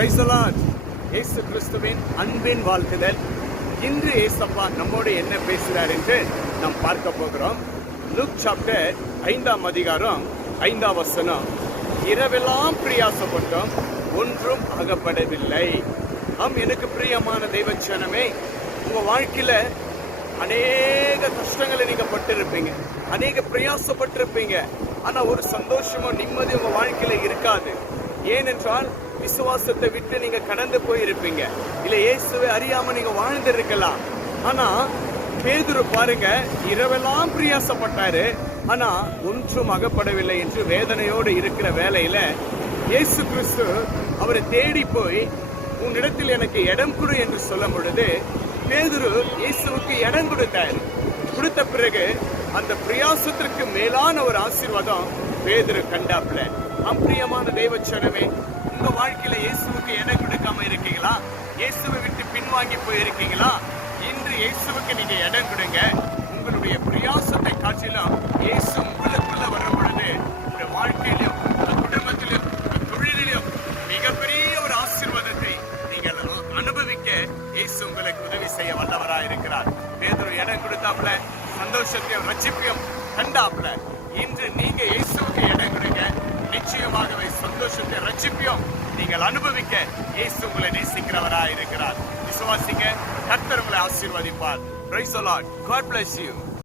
Praise the Lord. இயேசு கிறிஸ்துவின் அன்பின் வாழ்த்துதல். இன்று இயேசப்பா நம்மோடு என்ன பேசுகிறார் என்று நாம் பார்க்க போகிறோம். லூக் சாப்டர் 5ஆம் அதிகாரம் 5ஆம் வசனம். இரவெல்லாம் பிரயாசப்பட்டோம், ஒன்றும் அகப்படவில்லை. எனக்கு பிரியமான தெய்வச்சனமே, உங்க வாழ்க்கையில அநேக கஷ்டங்களை நீங்க பட்டிருப்பீங்க, அநேக பிரயாசப்பட்டிருப்பீங்க. ஆனா ஒரு சந்தோஷமோ நிம்மதி உங்க வாழ்க்கையில இருக்காது. ஏனென்றால் விசுவாசத்தை விட்டு நீங்க கடந்து போயிருப்பீங்க, இல்ல இயேசுவை அறியாம நீங்க வாழ்ந்திருக்கலாம். ஆனா பேதுரு பாருங்க, இரவெல்லாம் பிரயாசப்பட்டாரு, ஆனா ஒன்றும் அகப்படவில்லை என்று வேதனையோடு இருக்கிற வேலையில இயேசு கிறிஸ்து அவரை தேடி போய் உன்னிடத்தில் எனக்கு இடம் கொடு என்று சொல்லும் பொழுது பேதுரு இயேசுவுக்கு இடம் கொடுத்த பிறகு அந்த பிரயாசத்திற்கு மேலான ஒரு ஆசீர்வாதம் பேதுரு கண்டாப்ல. அம்பிரியமான தெய்வச்சனமே, உங்க வாழ்க்கையில இயேசுவுக்கு இடம் கொடுக்காம இருக்கீங்களா? இயேசுவை விட்டு பின்வாங்கி போயிருக்கீங்களா? இன்று இயேசுவுக்கு நீங்க இடம் கொடுங்க. உங்களுடைய பிரயாசத்தை காட்டிலும் இயேசு உங்களுக்குள்ள வரும் பொழுது உங்க வாழ்க்கையிலும் குடும்பத்திலும் தொழிலிலும் மிகப்பெரிய ஒரு ஆசீர்வாதத்தை நீங்கள் அனுபவிக்க இயேசு உங்களுக்கு உதவி செய்ய வல்லவராய் இருக்கிறார். பேதுரு இடம் கொடுத்தாப்புல, சந்தோஷத்தையும் ரட்சிப்பையும் கண்டாப்புல. இன்று நீங்க இயேசுவுக்கு இடம் கொடுங்க, நிச்சயமாகவே சந்தோஷத்தை ரட்சிப்பையும் நீங்கள் அனுபவிக்க இயேசு உங்களை நேசிக்கிறவராய் இருக்கிறார். விசுவாசிங்க, கர்த்தர் உங்களை ஆசீர்வதிப்பார். Praise the Lord. God bless you.